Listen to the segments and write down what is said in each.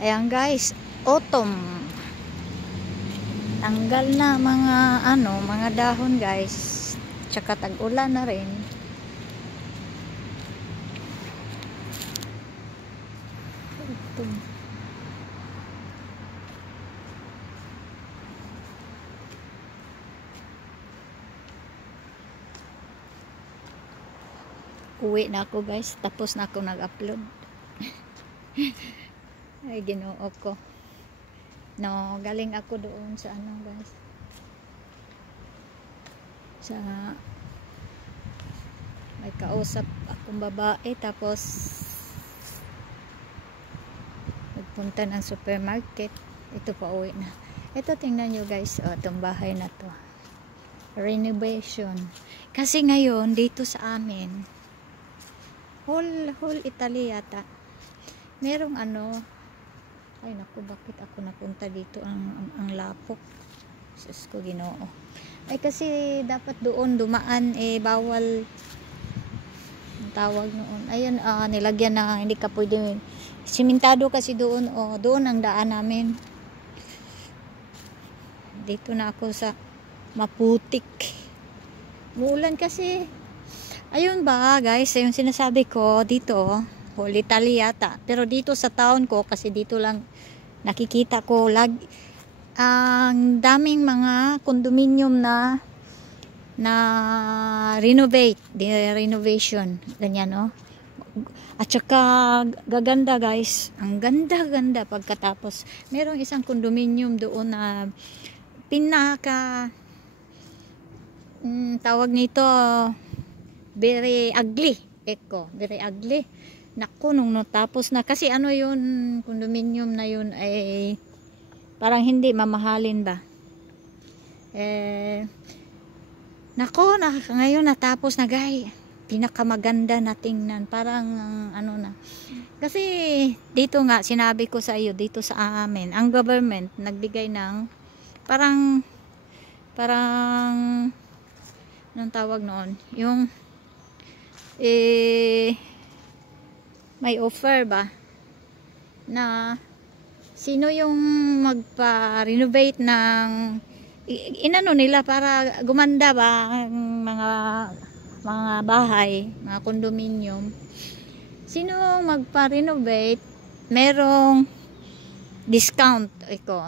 Ayan guys, autumn. Tanggal na mga dahon guys. Tsaka tag-ulan na rin. Autumn. Uwi na ako guys, tapos na ako nag-upload. Ay ginoo ko. No, galing ako doon sa guys. Sa may kausap akong babae, tapos nagpunta ng supermarket. Ito pa uwi na. Ito tingnan nyo guys, itong bahay na to. Renovation. Kasi ngayon dito sa amin, whole Italy yata, merong ay naku, bakit ako napunta dito ang lapok. Sus ko Ginoo. Ay kasi dapat doon dumaan, bawal ang tawag noon. Ayun, nilagyan na hindi ka pwede. Simentado kasi doon, doon ang daan namin. Dito na ako sa maputik. Muulan kasi. Ayun ba guys, yung sinasabi ko dito, whole Italy yata. Pero dito sa town ko, kasi dito lang nakikita ko ang daming mga condominium na renovation. Ganyan, no? At saka gaganda guys. Ang ganda-ganda pagkatapos. Merong isang condominium doon na tawag nito, very ugly. Very ugly. Naku, nung natapos na, kasi yun, condominium na yun ay parang hindi mamahalin ba. Naku, ngayon natapos na guys. Pinakamaganda na tingnan. Parang na. Kasi dito nga, sinabi ko sa iyo, dito sa amin, ang government nagbigay ng parang anong tawag noon? Yung may offer ba na sino yung magpa-renovate ng nila para gumanda ba ang mga bahay, mga condominium. Sino magpa-renovate, merong discount.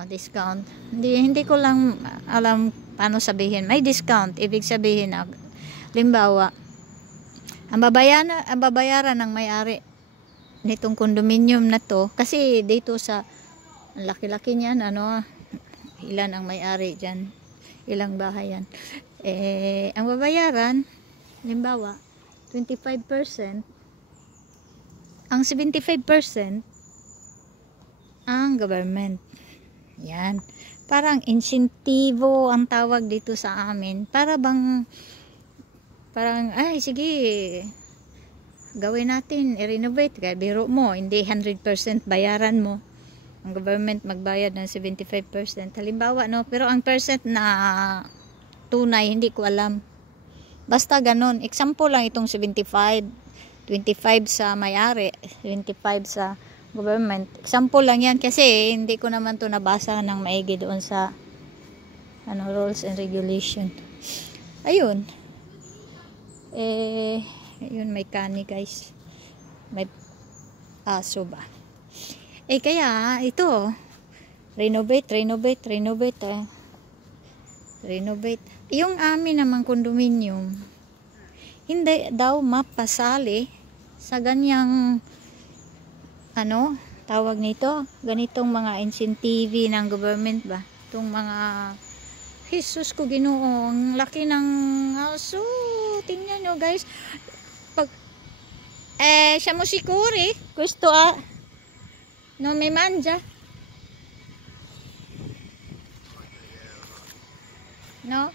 Discount. Hindi ko lang alam paano sabihin. May discount. Ibig sabihin na limbawa, ang babayaran ng may-ari nitong condominium na to, kasi dito sa laki-laki niyan, ilan ang may-ari diyan, ilang bahay yan, ang babayaran limbawa 25%, ang 75% ang government. Yan, parang insentibo ang tawag dito sa amin, parang ay sige, gawin natin, i-renovate. Kaya biro mo, hindi 100% bayaran mo. Ang government magbayad ng 75%. Halimbawa, no? Pero ang percent na tunay, hindi ko alam. Basta ganun. Example lang itong 75. 25 sa may-ari, 25 sa government. Example lang yan kasi hindi ko naman to nabasa ng maigi doon sa rules and regulation. Ayun. Yun, may kani guys, may aso ba. Kaya ito, renovate. Yung amin namang condominium, hindi daw mapasali sa ganyang tawag nito, ganitong mga incentive ng government ba, itong mga Jesus ko Ginoo, ang laki ng aso. Tingnan nyo guys, pag siamo sicuri questo non mi mangia, no?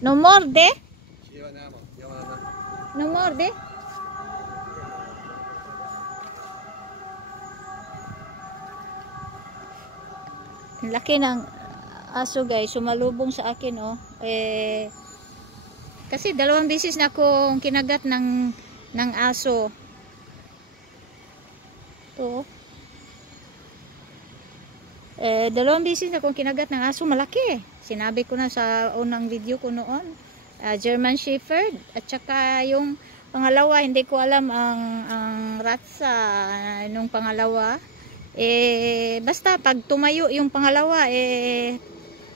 No morde? No morde? Laki ng aso guys, sumalubong sa akin Kasi 2 beses na akong kinagat ng aso. To. 2 beses na akong kinagat ng aso, malaki. Sinabi ko na sa unang video ko noon. German Shepherd. At saka yung pangalawa, hindi ko alam ang ratsa nung pangalawa. Basta pag tumayo yung pangalawa,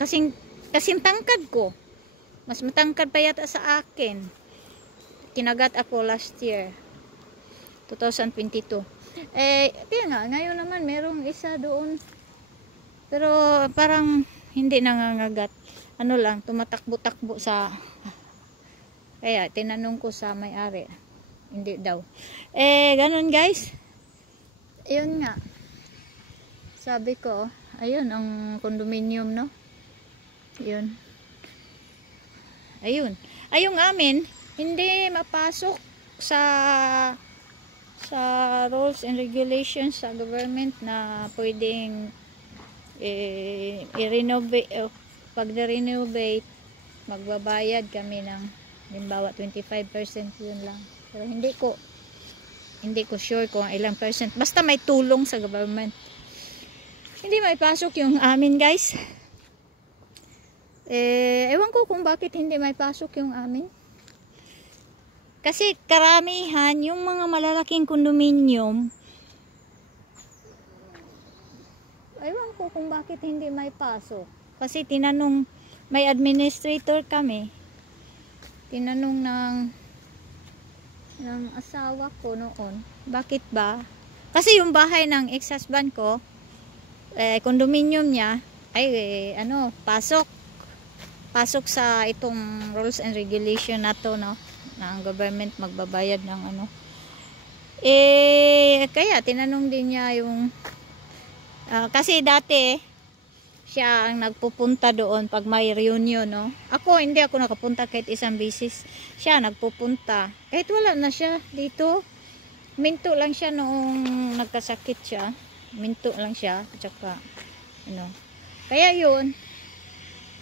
kasing tangkad ko. Mas matangkad pa yata sa akin. Kinagat ako last year. 2022. Kaya nga, ngayon naman merong isa doon. Pero parang hindi nangangagat. Ano lang, tumatakbo-takbo sa... Kaya tinanong ko sa may-ari. Hindi daw. Ganun guys. Ayun nga. Sabi ko, ayun ang condominium, no? Ayun. Ayun amin, hindi mapasok sa rules and regulations sa government na pwedeng i-renovate, pag na-renovate, magbabayad kami ng halimbawa 25%, yun lang. Pero hindi ko sure kung ilang percent. Basta may tulong sa government. Hindi may pasok yung amin guys. Ewan ko kung bakit hindi may pasok yung amin. Kasi karamihan yung mga malalaking condominium, ewan ko kung bakit hindi may pasok. Kasi tinanong, may administrator kami, tinanong ng asawa ko noon, bakit ba? Kasi yung bahay ng ex-husband ko, condominium niya ay pasok sa itong rules and regulation na to, no, na ang government magbabayad ng ano. Kaya tinanong din niya yung kasi dati siya ang nagpupunta doon pag may reunion, no. Hindi ako nakapunta kahit isang beses. Siya nagpupunta kahit wala na siya dito. Minto lang siya noong nagkasakit siya. Minto lang siya at saka kaya yun.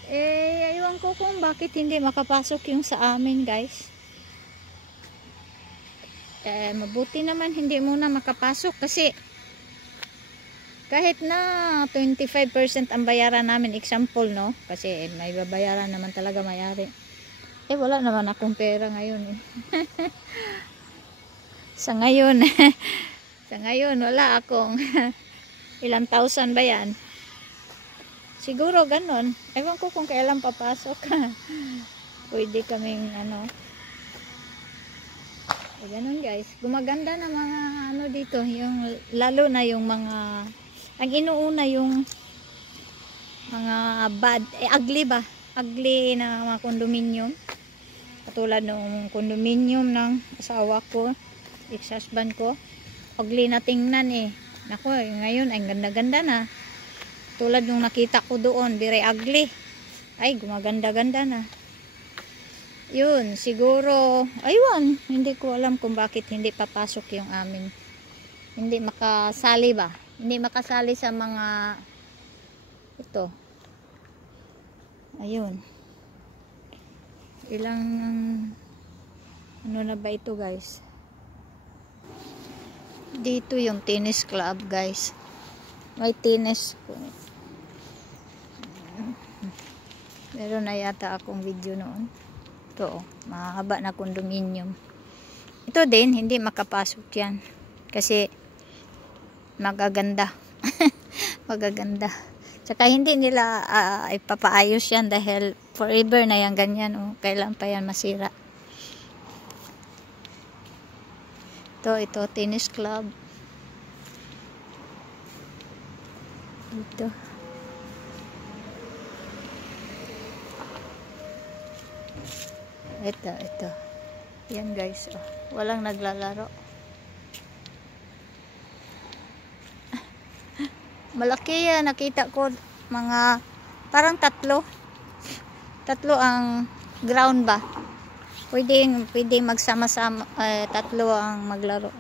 Aywan ko kung bakit hindi makapasok yung sa amin guys. Mabuti naman hindi muna makapasok kasi kahit na 25% ang bayaran namin, example, no, kasi may babayaran naman talaga may-ari. Wala naman akong pera ngayon sa ngayon wala akong ilang thousand ba yan. Siguro ganon. Ewan ko kung kailan papasok. Pwede kaming ganon guys. Gumaganda na mga dito. Yung, lalo na yung mga, ang inuuna yung mga bad, ugly ba? Ugly na mga condominium. Katulad ng condominium ng asawa ko, ex-husband ko. Ugly na tingnan Nako, ngayon ay ganda-ganda na. Tulad yung nakita ko doon, very ugly. Ay, gumaganda-ganda na. Yun, siguro, ayun, hindi ko alam kung bakit hindi papasok yung amin. Hindi makasali ba? Hindi makasali sa mga ito. Ayun. Ilang na ba ito guys? Dito yung tennis club guys. May tennis ko. Meron na yata akong video noon. Ito, mahaba na condominium. Ito din, hindi makapasok yan. Kasi, magaganda. Magaganda. Tsaka hindi nila ipapaayos yan dahil forever na yan ganyan. Kailan pa yan masira. Ito, tennis club. Dito. Ito. Yan guys. Walang naglalaro. Malaki yan. Nakita ko mga parang tatlo ang ground ba. Pwedeng magsama-sama. Tatlo ang maglaro.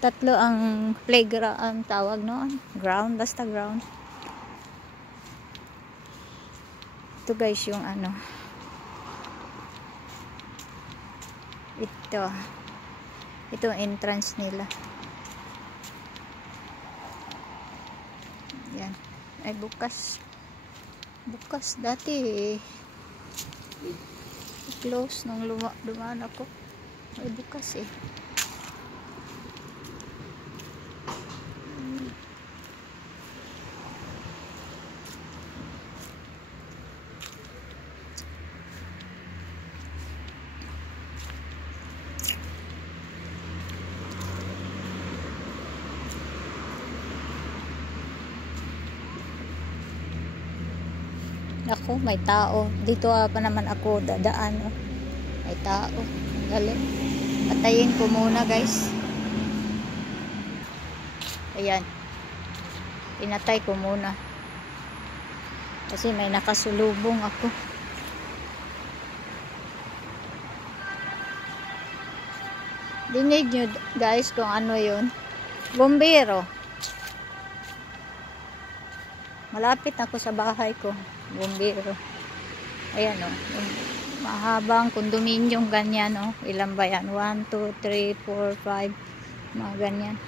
Tatlo ang playground ang tawag noon. Ground. Basta ground. Ito guys yung Ito ang entrance nila. Yan. Ay, bukas dati close nung dumaan ako. Ay, bukas eh. Ako, may tao. Dito pa naman ako dadaan. Oh. May tao. Galing. Patayin ko muna, guys. Ayan. Pinatay ko muna. Kasi may nakasulubong ako. Dinig nyo, guys, kung ano yun. Bombero. Malapit ako sa bahay ko. Bombero. Ayan o. Mahabang kondominium ganyan o. Ilan ba yan? 1, 2, 3, 4, 5. Mga ganyan.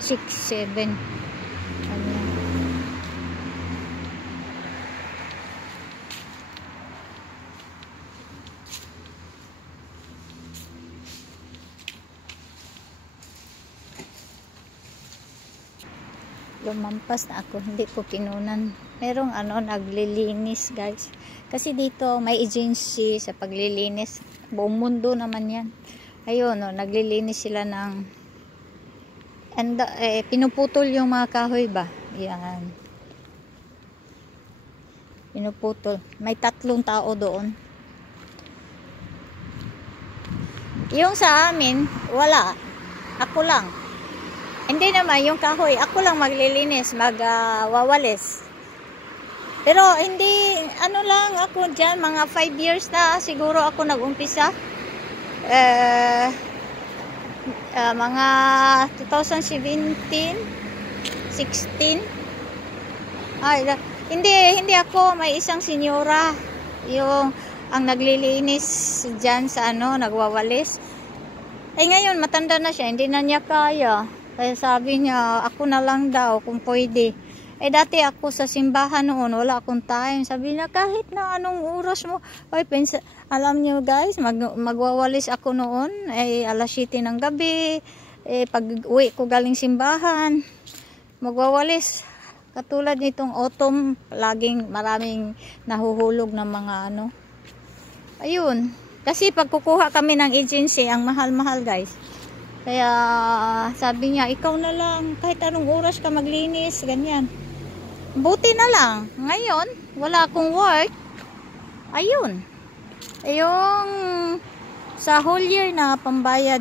6, 7. Ganyan. Lumampas na ako, hindi ko kinunan. Merong naglilinis, guys. Kasi dito may agency sa paglilinis. Buong mundo naman yan. Ayun, naglilinis sila ng pinuputol yung mga kahoy ba? Yan. Pinuputol. May 3 tao doon. Yung sa amin, wala. Ako lang. Hindi naman, yung kahoy, ako lang maglilinis, magwawalis. Pero hindi, lang ako dyan, mga 5 years na siguro ako nag-umpisa. Mga 2017, 16. Ay, hindi ako, may isang senyora, yung ang naglilinis dyan sa nagwawalis. Ay ngayon, matanda na siya, hindi na niya kaya. Kaya sabi niya, ako na lang daw kung pwede. Dati ako sa simbahan noon, wala akong time. Sabi niya, kahit na anong oras mo. Ay, alam niyo guys, magwawalis ako noon. Alas 7 ng gabi. Pag uwi ko galing simbahan, magwawalis. Katulad nitong autumn, laging maraming nahuhulog ng mga Ayun. Kasi pag kukuha kami ng agency, ang mahal-mahal guys. Kaya sabi niya, ikaw na lang, kahit anong oras ka maglinis, ganyan. Buti na lang, ngayon, wala akong work. Ayun. Yung sa whole year na pambayad,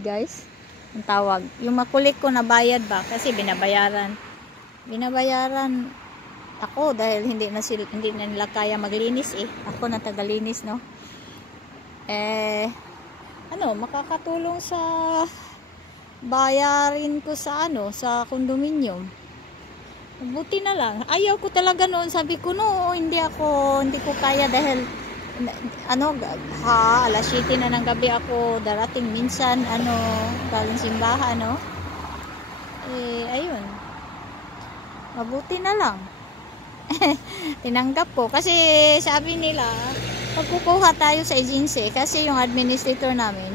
guys, ang tawag. Yung makulit ko na bayad ba, kasi binabayaran ako dahil hindi na nila kaya maglinis eh. Ako na tagalinis, no? Makakatulong sa bayarin ko sa sa condominium. Buti na lang. Ayaw ko talaga noon. Sabi ko hindi ko kaya dahil alas 7 na ng gabi ako darating minsan galing simbahan ayun. Mabuti na lang. Tinanggap ko kasi sabi nila pagkukuha tayo sa agency kasi yung administrator namin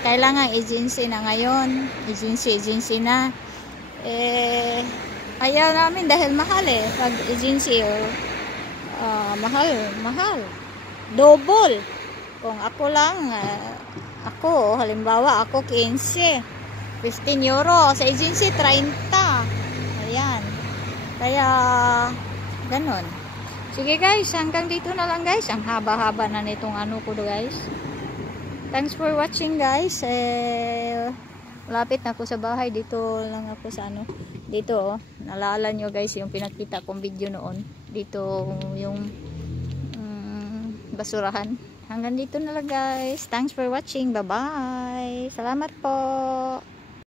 kailangan agency na ngayon, agency na ayaw namin dahil mahal pag agency mahal double kung ako lang halimbawa ako 15 euro sa agency 30. Ayan, kaya ganon. Sige guys, hanggang dito na lang guys. Ang haba-haba na nitong ko guys. Thanks for watching guys. Malapit na ako sa bahay. Dito lang ako sa dito naalala nyo guys yung pinakita kong video noon. Dito yung basurahan. Hanggang dito na lang guys. Thanks for watching. Bye bye. Salamat po.